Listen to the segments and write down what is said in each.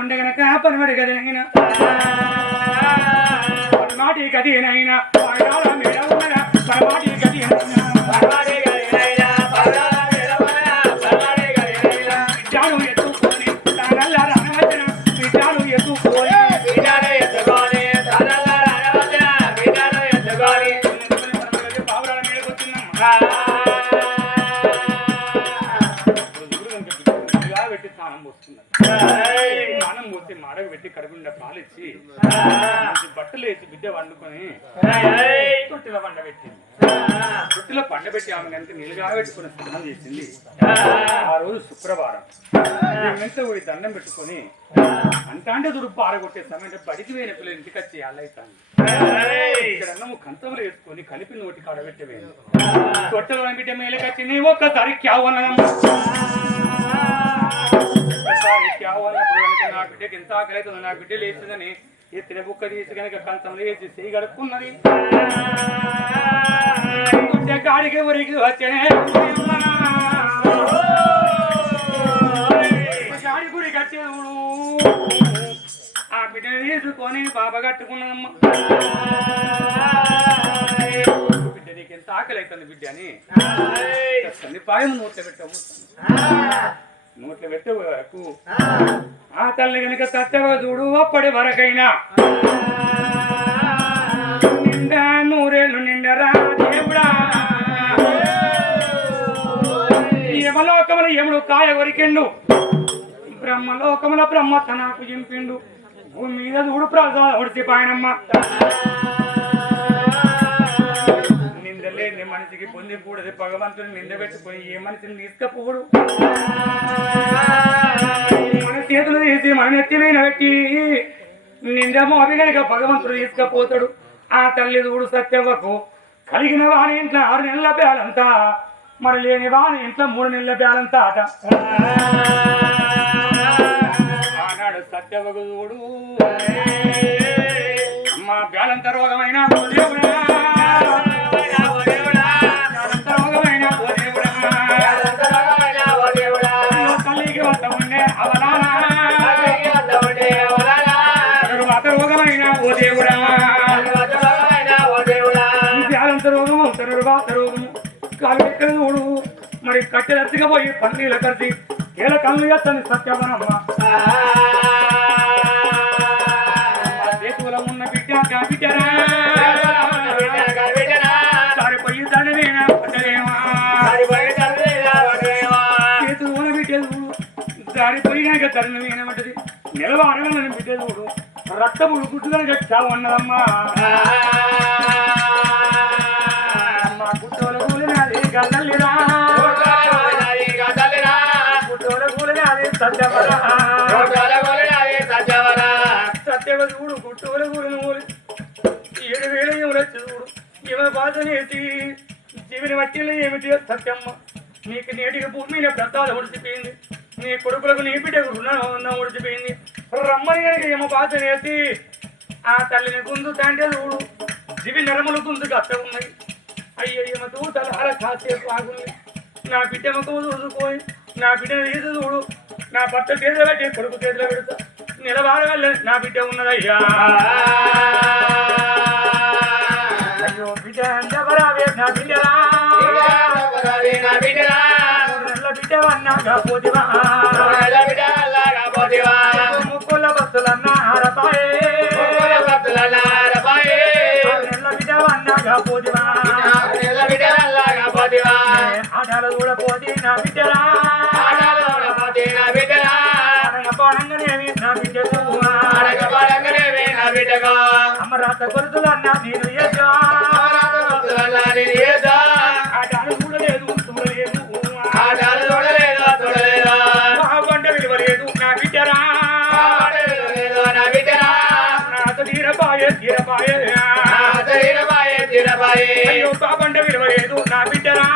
ఉండే గనక పనిమడి గదినైనా పరమాటి గదినైనా పాడాల మీద పరమాటి పండబెట్టింది. పుట్టిలో పండబెట్టి ఆమె కనుక నిలుగా పెట్టుకుని స్నానం చేసింది. ఆ రోజు శుక్రవారం. ఎంత పోయి దండం పెట్టుకొని అంటాంటే దురుపు పారగొట్టే సమయం బడికి పోయిన పిల్లలు ఇంటికి వచ్చి అల్లైతాను ఇక్కడ అన్నము కంతములు వేసుకొని కలిపి నోటి కాడబెట్టవేయండి తొట్టలో బిడ్డ మేలకొచ్చింది ఒక్కసారి ఒక్కసారి క్యావ్ నా బిడ్డకి ఎంత ఆకలి అవుతుందో నా బిడ్డ లేచిందని ఎత్తిన బుక్క తీసి కనుక కంచంలో వేసి చేయి గడుక్కున్నది గుడ్డ కాడికి ఊరికి వచ్చనే గాడి గుడికి వచ్చేది ఆ బిడ్డని తీసుకొని బాబా కట్టుకున్నదమ్మ. బిడ్డ నీకు ఎంత ఆకలి అవుతుంది బిడ్డ అని నోట్లో పెట్టవు నోట్లో పెట్టే వరకు. ఆ. తల్లి కనుక తత్తవ చూడు అప్పటి వరకైనా. నిండా నూరేళ్ళు నిండరా దేవుడా యమలోకముల యముడు కాయ కొరికిండు బ్రహ్మలోకముల బ్రహ్మ తనకు చింపిండు. భూమి మీద చూడు ప్రసాద ఉడిచిపాయనమ్మ లేని మనిషికి పొంది భగవంతుని నింద ఏ మనిషిని తీసుకపోడు మన చేతులు తీసి మన నెత్తి పెట్టి నింద మోపి భగవంతుడు తీసుకపోతాడు. ఆ తల్లి చూడు సత్యవకు కలిగిన వాని ఇంట్లో ఆరు నెలల బేలంతా మరి లేని వాని ఇంట్లో మూడు నెలల బేలంతా ఆట. ఆనాడు సత్యవ్వకు చూడు బ్యాలంత రోగము తరువాత కాలు ఎక్కడ చూడు మరి కట్టెలు పోయి పన్నీళ్ళ కలిసి కీల కళ్ళు చేస్తాను సత్యవనమ్మ దేశంలో ఉన్న బిడ్డ గా బిడ్డరా సారిపోయి దండవేనా పడ్డలేమా చేతులు బిడ్డలు జారిపోయినాక తరుణ ఏమంటది నిలవాడగలని బిడ్డలు చూడు రక్తము గుడ్డుగా చావు అన్నదమ్మా కూలినది సత్యవరా. సత్యవ చూడు గుట్టోల కూలిన ఊరి ఏడు వేల ఏమిరా చూడు. ఇవ బాధనేసి జీవిని వట్టిలో ఏమిటి సత్యమ్మ? నీకు నేటికి భూమి మీద ప్రసాదం ఉడిచిపోయింది నీ కొడుకులకు నీ బిడ్డకు రుణం ఉడిచిపోయింది రమ్మని కనుక ఏమో బాధనేసి ఆ తల్లిని గుందు తండ్రి చూడు. జీవి నరములు గుందుకు అత్త ఉన్నాయి. అయ్యో ఏమో తలహార కాసేపు ఆగుంది నా బిడ్డ ముఖము చూసుకొని నా బిడ్డను తీసి చూడు. నా భర్త చేతిలో పెట్టి కొడుకు చేతిలో పెడతా. నిలబారగల నా బిడ్డ ఉన్నదయ్యా. అయ్యో బిడ్డ అందవరావే నా బిడ్డరా. నెల బిడ్డ అన్నాగా పోతివా. ముక్కుల రాత కొలుతులు అన్నా నేను ఏదో. ఆటలు కూడా లేదు చూడలేదు. మహాబండ విలువ లేదు నా బిడ్డరా. నాత తీరపాయే తీరపాయే అయ్యో బాబండ నా బిడ్డరా.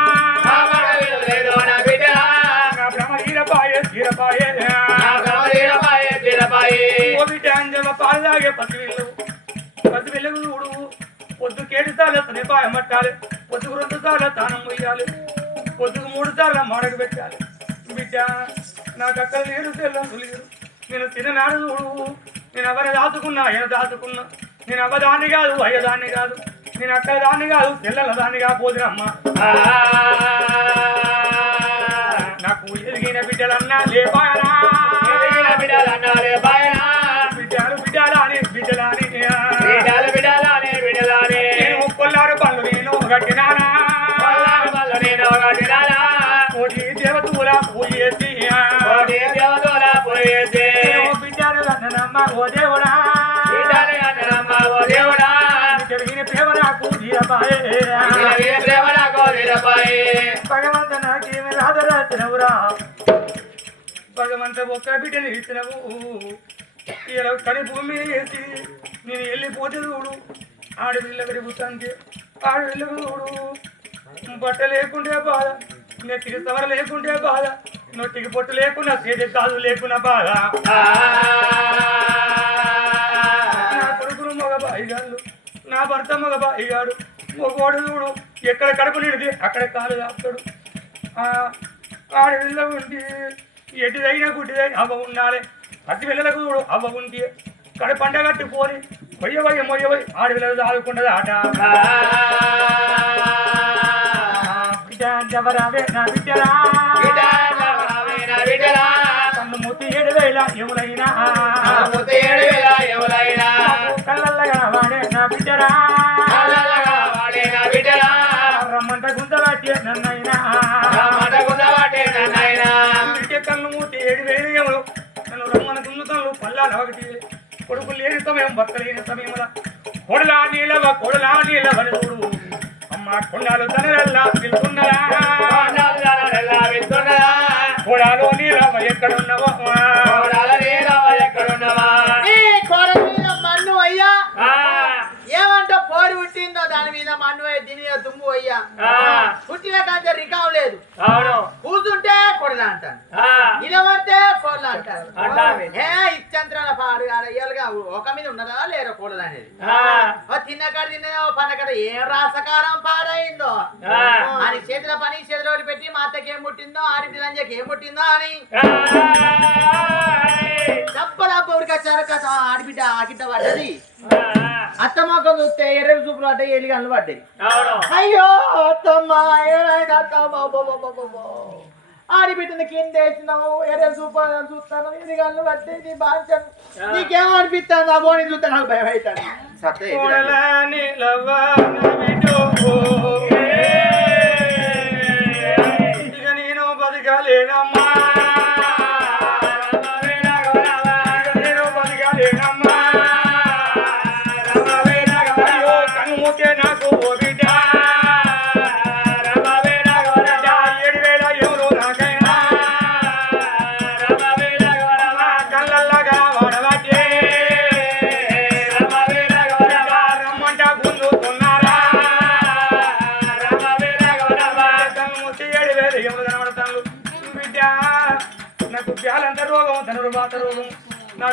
నా భ్రమ తీరపాయే తీరపాయే ఓ బిడ్డ అంజమ పాలు తాగే ఏడు సార్లు అతనే పట్టాలి పొద్దుకు రెండు సార్లు తానం పోయాలి పొద్దుకు మూడు సార్లు మాడకు పెట్టాలి. బిడ్డ నాకు అక్కడ లేరు తెల్లం లేరు నేను తిననాడు చూడు. నేను ఎవరు దాచుకున్నా ఆయన దాచుకున్నా. నేను అవ్వదాన్ని కాదు అయ్యదాన్ని కాదు. నేను అక్కడ దాన్ని కాదు పిల్లల దాన్ని కాకపోదురమ్మా. నాకు ఎదిగిన బిడ్డలన్నా లేపాయనా. బిడ్డలు? ఓ దేవుడా జరిగిన ప్రేమ నాకు జీరపాయే భగవంత నాకేమి రాధరాచినవురా భగవంత ఒక్క బిడ్డని ఇచ్చినవు. ఇలా కని భూమి వేసి నేను వెళ్ళిపోతే చూడు. ఆడపిల్ల పెరుగుతాంటే ఆడపిల్లకు చూడు. బట్ట లేకుంటే బాధ నెత్తికి సవర లేకుంటే బాధ నొట్టికి పొట్టు లేకున్నా చేతి కాదు లేకున్నా బాధ. నా భర్త మగ బాయిగాడు మగవాడు చూడు ఎక్కడ కడుపు నిడితే అక్కడ కాలు దాస్తాడు ఆడపిల్ల ఉండి ఎటుదైనా గుడ్డిదైనా అవ్వ ఉండాలి. పసి పిల్లలకు చూడు అవ్వ ఉండి కడ పంట కట్టుకొని మొయ్యవై మొయ్యవై ఆడపిల్లలు దాదుకుండదు ఆట. జవరావే నా మూతి ఏడు వేల ఎములైనా కళ్ళల్లగా వాడే నా బిడ్డరా. రమ్మంట గుంత పట్టి నన్నైనా. బిడ్డ కళ్ళు మూతి ఏడు వేలు ఎములు నన్ను రమ్మన గుందుకలు పల్లాల ఒకటి. కొడుకు లేని సమయం భర్త లేని సమయముల. కొడలా నీలవ కొడలా నీలవ చూడు అమ్మ కొండాలు తనరల్లా పిలుకున్నరా కొడాలో నీలవ ఎక్కడున్నవో? ఈ కొడ మీద మన్ను అయ్యా. ఏమంటే పోడి పుట్టిందో దాని మీద మన్ను అయ్యి దీని మీద దుమ్ము అయ్యా. పుట్టిన కంటే రికాం లేదు. కూర్చుంటే కొడలా అంటాను. నిలబడితే కోడలు అంటారు. ఏ ఇచ్చంత్రాల పాడు ఆడ ఇయ్యాలిగా ఒక మీద ఉన్నదా లేరో కోడలు అనేది? తిన్నకాడ తిన్న పన్నకాడ? ఏం రాసకారం పాడైందో. అని చేతిలో పని చేతిలో పెట్టి మా అత్తకి ఏం పుట్టిందో ఆడి పిల్లంజకి ఏం పుట్టిందో అని. దప్పదప్ప ఉడికొచ్చారు కథ ఆడిబిడ్డ ఆకిట్ట పడ్డది. అత్త మొక్కం చూస్తే ఎర్ర చూపులు పడ్డాయి కళ్ళు పడ్డాయి. అయ్యో అత్తమ్మ ఏమైంది అత్తమ్మ బొబ్బొబ్బొబ్బొబ్బో. ఆడిబిడ్డని కింద వేసినావు ఎర్ర చూపు అని చూస్తాను ఎల్లి కళ్ళు పడ్డాయి బాంచను నీకేమో అనిపిస్తాను ఆ బోని చూస్తే నాకు భయం అవుతాను సత్తే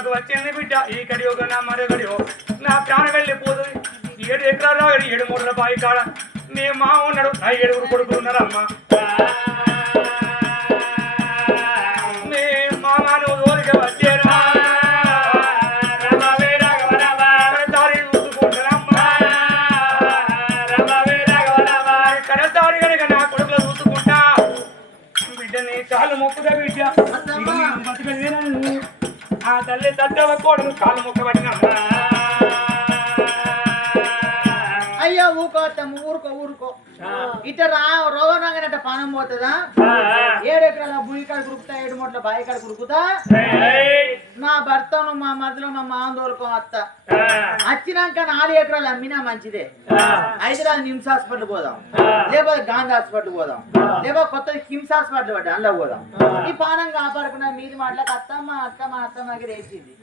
నాకు వచ్చింది బిడ్డ. ఈ కడియో నా మరో కడియో. నా ప్రాణం వెళ్ళిపోతుంది ఏడు ఎకరాలు రాగడి ఏడు మూడు బాయి కాడ. నీ మా ఉన్నాడు. నా ఏడుగురు కొడుకులు ఉన్నారమ్మా. నీ మామను రోజుకి వచ్చేరా. కడతారి చూసుకుంటారమ్మా కడతారి కనుక నా కాలు మొక్కుదా బిడ్డ. నేను బతకలేనని ఆ తల్లి తద్దవ కోడలు కాలు మొక్కబడిన అయ్యో ఊకో అత్తమ్మ ఊరుకో ఊరుకో. ఇట్ట రా పానం పోతుందా? ఏడు ఎకరాల భూమి కాడ కురుకుతా ఏడు మూట్ల బావి కాడ కురుకుతా మా భర్తను మా మధ్యలో మా మామ తోలుకో అత్త వచ్చినాక నాలుగు ఎకరాలు అమ్మినా మంచిదే. హైదరాబాద్ నిమ్స్ హాస్పిటల్ పోదాం. లేకపోతే గాంధీ హాస్పిటల్ పోదాం. లేకపోతే కొత్త కిమ్స్ హాస్పిటల్ పడ్డా అందులో పోదాం. ఈ పానం కాపాడుకున్న మీది మాటలకు అత్త మా అత్త మా అత్త దగ్గర వేసింది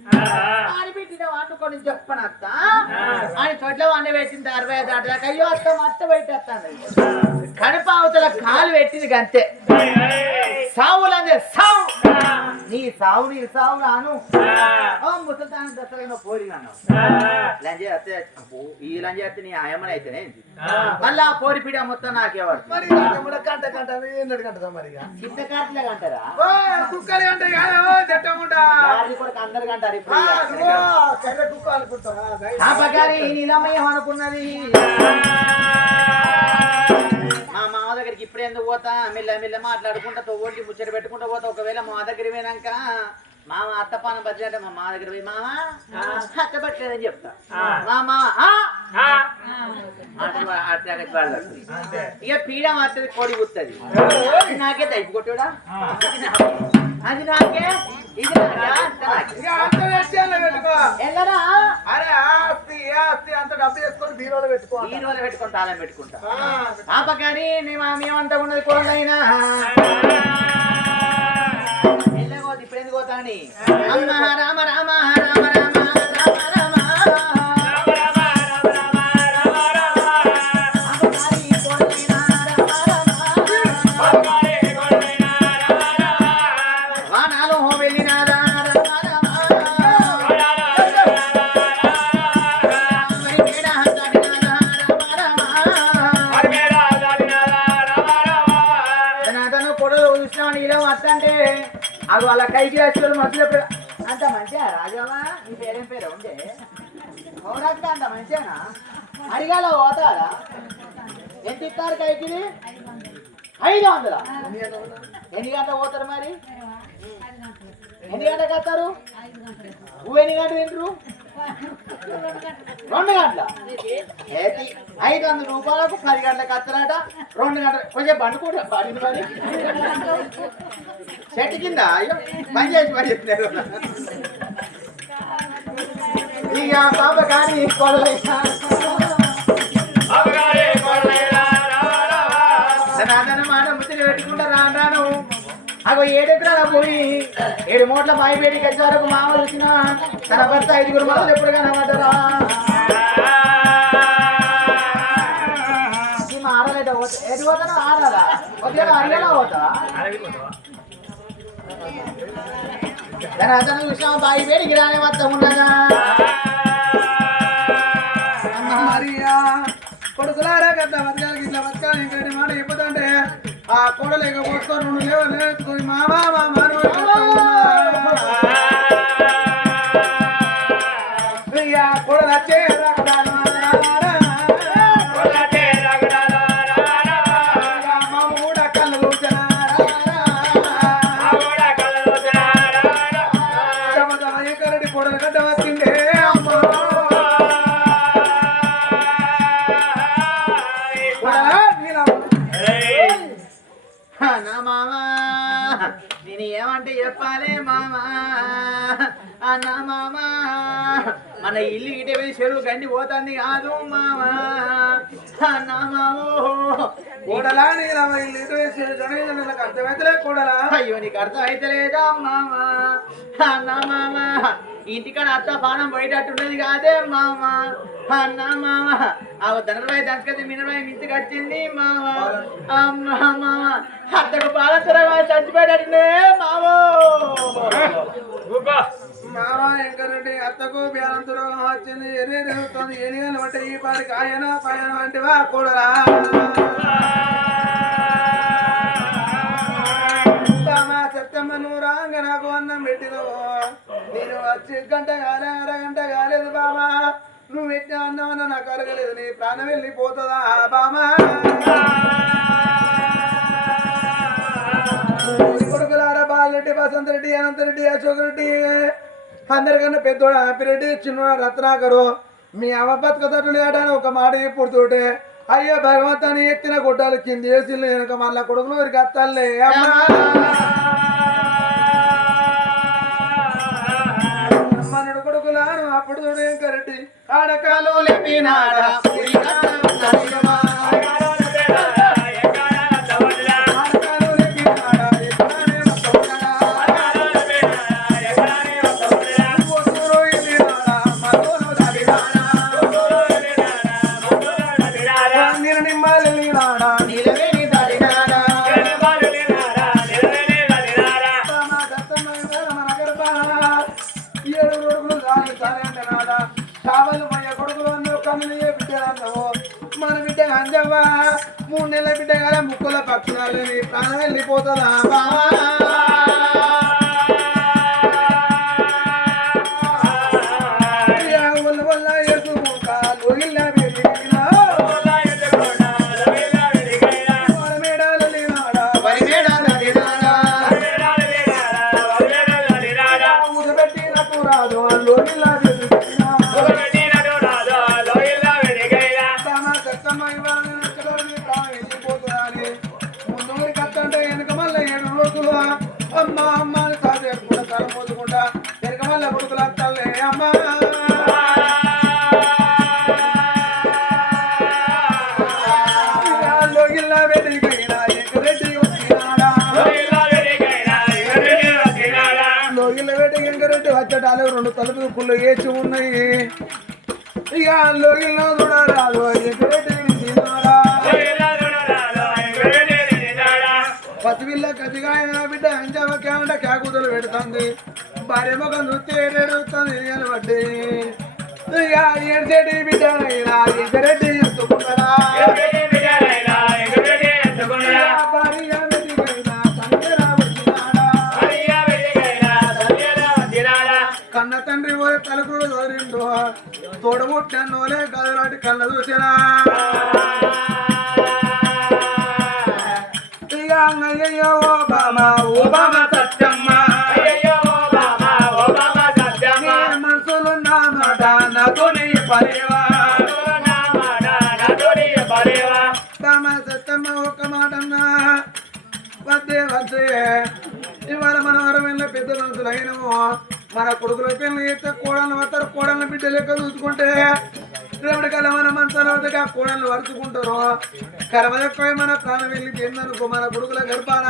ఆడిపెట్టిన వండుకొని చెప్పను అత్త. అని తొట్ల వండ పెట్టింది అరవై దాటాక అయ్యో అత్త మా అత్త పెట్టేస్తాను కడప అవతల కాలు పెట్టింది అంతే సావులు అందే సావు. నీ సావు నీ సావు రాను. ఓ ముసల్తాన్ దసరా పోరినాను లంజ అత్తే అబ్బో, ఈ లంజ అత్తే నీ ఆయమని అయితేనే మళ్ళా ఆ పోరి పీడ మొత్తం నాకేవాడు మరి కంట కంట కంటదా మరి? చిత్త కుక్కలు కంటే కొరకు కుక్క నీలమయ్యం అనుకున్నది. మా మామ దగ్గరికి ఇప్పుడు ఎందుకు పోతా మెల్ల మెల్ల మాట్లాడుకుంటా తోటి ముచ్చట పెట్టుకుంటా పోతా. ఒకవేళ మా దగ్గర పోయినాక మామ అత్తపానం బతికంటే మా మామ దగ్గర పోయి మామ అత్త పట్టలేదని చెప్తా. మా మామ ఇక పీడ మాత్రది కోడి పుత్తది నాకే తైపు కొట్టుడా? అది నాకే? ఇది ఎల్లరా? అరే ఆస్తి ఆస్తి అంత డబ్బు చేసుకొని బీరోలో పెట్టుకో. ఈ రోజు పెట్టుకుంటా తాళం పెట్టుకుంటా. పాప కానీ మేము మేమంతా ఉన్నది ఎల్లగోది ఇప్పుడు ఎందుకు అమ్మ రామ రామ రామ రామ రామ అది వాళ్ళ కైకి వచ్చి మధ్యలో అంత మంచిగా రాజావా నీ పేరేం పేరు? ఉండే. అవునక్క అంత మంచిగానా? అడిగాల పోతాడా? ఎంత ఇస్తారు కైకి ఐదు వందల? ఎన్ని గంటలు పోతారు మరి? ఎన్ని గంటలకు వస్తారు? నువ్వు ఎన్ని గంటలు తింటారు? రెండు గంటల. ఐదు వందల రూపాయలకు పది గంటలకు వస్తారట. రెండు గంటలు. కొంచెం పండుకుంటా పడింది పని చెట్టు కింద అయ్యో పని చేసి పని చెప్పినారు. ఇక పాప కానీ కొడలేక పోయి ఏడు మూట్ల మాయి వేడికి వచ్చే వరకు మామూలు వచ్చిన తన భర్త ఐదుగురు మొదలు ఎప్పుడు కనబడ్డరా? ఈ పోతా? ఏది పోతానో ఆరాలా? ఒకవేళ అరిగేలా పోతా? సనాతన విషయం బాయి వేడికి రాని వద్ద ఉండగా కొడుకులారా గద్ద బతకాలి ఇట్లా బతకాలి ఇంకటి మాట ఆ కోడలేక పోసుకొని రెండు లేవలు. నేర్చుకొని మామా మామా పోతుంది కాదు మామా. ఆ నా మామో. కోడలా వేసి జనగజనులకు అర్థమైతలే కోడలా. అయ్యో నీకు అర్థం అయితే లేదా మామా? ఆ నా మామా. ఇంటికాడ అత్త పానం పోయేటట్టున్నది కాదే మామా. ఆ నా మామా. ఆ ధనరాయి దశకతి మినరాయి మించి కట్టింది మామా. అమ్మా మామా. అత్తకు బాలతరగా చచ్చిపోయేటట్టునే మామో. మామ వెంకరెడ్డి అత్తకు బేరంత రోగం వచ్చింది. ఎర్రే తిరుగుతుంది ఎనిగలు అంటే ఈ పాటికి ఆయన పయనం అంటే వా కూడరా మా నువ్వు రాంగ నాకు అన్నం పెట్టిదో నేను వచ్చి గంట కాలే అరగంట కాలేదు బాబా నువ్వు పెట్టిన అన్నం అన్న నాకు అరగలేదు నీ ప్రాణం వెళ్ళిపోతుందా బామా? కొడుకులారా బాలరెడ్డి వసంత రెడ్డి అనంత అశోక్ రెడ్డి అందరికన్నా పెద్దోడు హ్యాపీరెడ్డి చిన్న రత్నాకరు. మీ అమ్మ బతుకతోటి లేడని ఒక మాట చెప్పుడుతోటే అయ్యో భగవంతాన్ని ఎత్తిన గుడ్డలు కింద వేసి వెనక మళ్ళా కొడుకులు వీరికి అత్తల్లే అమ్మనుడు కొడుకులాను అప్పుడు చూడు వెంకరెడ్డి ఆడకాలు లేపినాడా? వచ్చటాలు రెండు తలుపులు కుళ్ళు వేసి ఉన్నాయి. ఇక చూడరాదు పసిపిల్ల కసిగాయన బిడ్డ అంజావ కేమంట కాకుతలు పెడుతుంది. భార్య ముఖం చూస్తే ఏడుస్తుంది ఇక బిడ్డ భార్య తలుపులు దోరిండు తోడముట్టన్నోలే కదలాటి కళ్ళ చూసినా. ఓ బామ ఓ బామ సత్యమ్మ. నీ మనసులో నా మాట నాతో నీ పరివా. బామ సత్యమ్మ ఒక్క మాట అన్నా వద్దే వద్దే. ఇవాళ మన వరమైన పెద్ద మనుషులు అయినము మన కొడుకులు పిల్లలు చేస్తే కోడలు వస్తారు కోడలను బిడ్డ లెక్క చూసుకుంటే రేపటి కల మన మంచాల వద్దగా కోడలు వరుచుకుంటారు. కరవదక్కువ మన ప్రాణం వెళ్ళిపోయిందనుకో మన కొడుకుల గర్భాన.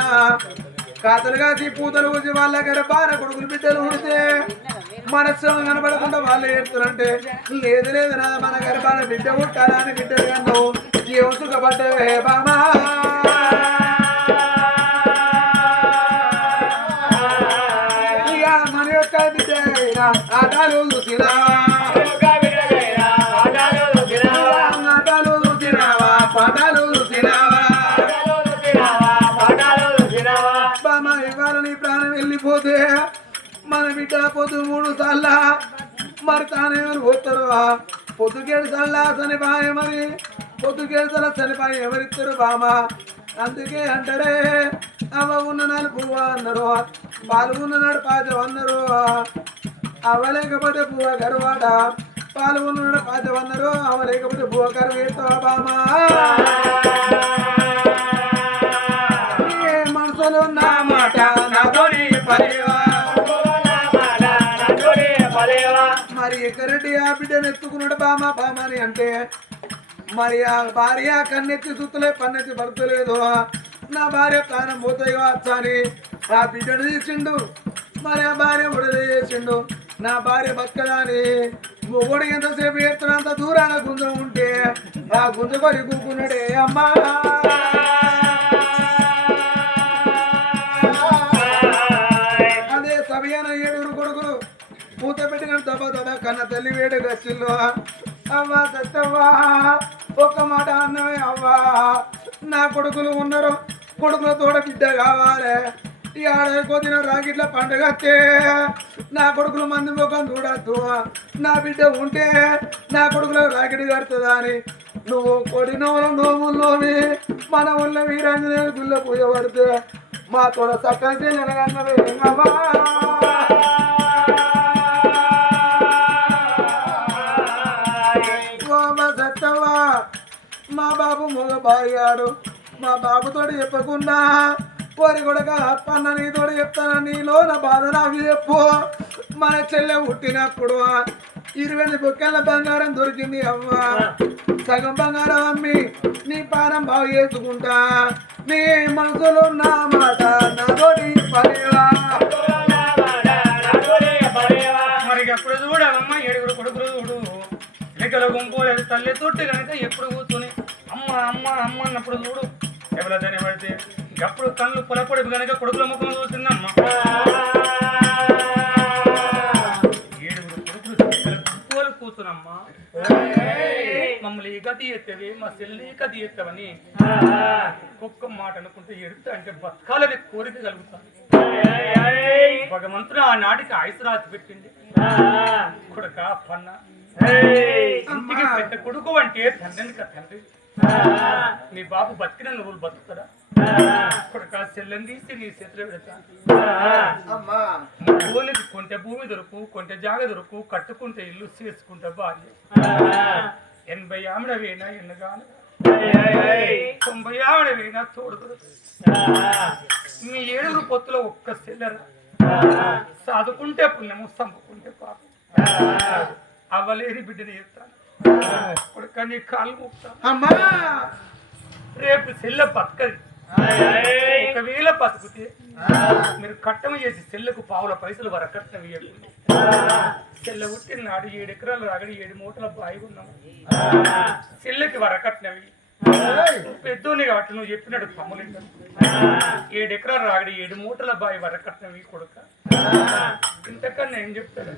కాతలు కాసి పూతలు కూసి వాళ్ళ గర్భాన కొడుకులు బిడ్డలు ఉంటే మనస్సు కనబడకుండా వాళ్ళు ఏడుతారంటే లేదు లేదు నా మన గర్భాన బిడ్డ పుట్టాలని బిడ్డలు కన్నావు ఏ సుఖపడ్డవే బామా. బిడ్డ పొద్దు మూడు సార్లా మరి తానేమని పోతారు. పొద్దుకేడు సార్లా చనిపాయ మరి పొద్దుకేడు సార్ల చనిపాయ ఎవరిస్తారు బామ అందుకే అంటారే అవ ఉన్న నాడు పువ్వ అన్నారు. పాలు ఉన్న నాడు పాచం అన్నారు. అవలేకపోతే పువ్వ గరువాట పాలు ఉన్న పాదం అన్నారు. అవలేకపోతే పువ్వ కరువు బామా మరి ఎక్కరెడ్డి ఆ బిడ్డను ఎత్తుకున్నాడు బామ? బామ అని అంటే మరి ఆ భార్య కన్నెత్తి చూస్తలే పన్నెత్తి పడుతులేదు. నా భార్య ప్రాణం పోతాయి కావచ్చు అని ఆ బిడ్డను తీసిండు మరి ఆ భార్య ఉడలు చేసిండు. నా భార్య బతకదాని మొగుడు ఎంతసేపు ఎత్తునంత దూరాన గుంజం ఉంటే ఆ గుంజ కొరి కూకున్నాడే అమ్మా! కన్న తల్లి వేడు గచ్చిల్లో అవ్వా దత్తవ్వా ఒక్క మాట అన్నమే అవ్వా. నా కొడుకులు ఉన్నారు కొడుకుల తోడ బిడ్డ కావాలి. ఈ ఆడ కొద్దిన రాగిట్ల పండుగ నా కొడుకులు మంది ముఖం చూడద్దు. నా బిడ్డ ఉంటే నా కొడుకులు రాగిడి కడుతుందా అని. నువ్వు కొడినోల నోముల్లోని మన ఊళ్ళో వీరాంజనేయ గుళ్ళ పూజ పడితే మా తోడ సక్కని నెలగన్నవే మా బాబు మగ బాగాడు. మా బాబుతోటి చెప్పకుండా పోరి కొడక పన్న నీతోటి చెప్తాను? నీలో నా బాధ నాకు చెప్పు. మన చెల్లె పుట్టినప్పుడు ఇరవై బొక్కెళ్ళ బంగారం దొరికింది అవ్వ. సగం బంగారం అమ్మి నీ పానం బాగు చేసుకుంటా. నీ మనసులో నా మాట నాతోటి పనివా మరి ఎప్పుడు చూడమ్మా ఏడుగురు కొడుకులు చూడు. లెక్కల గుంపు తల్లి తొట్టి కనుక ఎప్పుడు కూర్చొని అమ్మ అమ్మ అమ్మ అన్నప్పుడు చూడు. ఎవరైనా పడితే ఎప్పుడు కళ్ళు పొలపొడి కనుక కొడుకుల ముఖం చూస్తుందమ్మ కూర్చునమ్మా మమ్మల్ని ఈ గది ఎత్తవి మా చెల్లి ఈ ఎత్తవని. కుక్క మాట అనుకుంటే ఎడుతా అంటే బతకాలని కోరిక కలుగుతాను భగవంతుడు ఆ నాటికి ఆయుసు రాసి పెట్టింది. కొడుక పన్న ఇంటికి పెద్ద కొడుకు అంటే తండ్రిని కదా తండ్రి. నీ బాబు బతికిన నువ్వు బతుకుతాడా? కొడుక చెల్లెని తీసి నీ చేతిలో పెడతా. అమ్మా. భూమికి కొంటే భూమి దొరుకు కొంటే జాగ దొరుకు కట్టుకుంటే ఇల్లు చేసుకుంటే భార్య ఎనభై ఆవిడ వేనా ఎన్నగాను. తొంభై ఆవిడ వేనా తోడు దొరుకు. మీ ఏడుగురు పొత్తులో ఒక్క సెల్లర. చదువుకుంటే పుణ్యము చంపుకుంటే పాపం. అవ్వలేని బిడ్డని చెప్తాను కాళ్ళు అమ్మా! రేపు సెల్ల బతకది. ఒకవేళ బతుకుతే మీరు కట్టం చేసి సెల్లకు పావుల పైసలు వరకట్నం ఇవ్వండి సెల్ల పుట్టిన నాడు ఏడు ఎకరాలు రాగడి ఏడు మూటల బాయి ఉన్నాము సెల్లకి వరకట్నవి పెద్దోని కాబట్టి నువ్వు చెప్పినట్టు తమ్ములు ఏడు ఎకరాలు రాగడి ఏడు మూటల బాయి వరకట్నవి కొడుక. ఇంతకన్నా ఏం చెప్తాడు?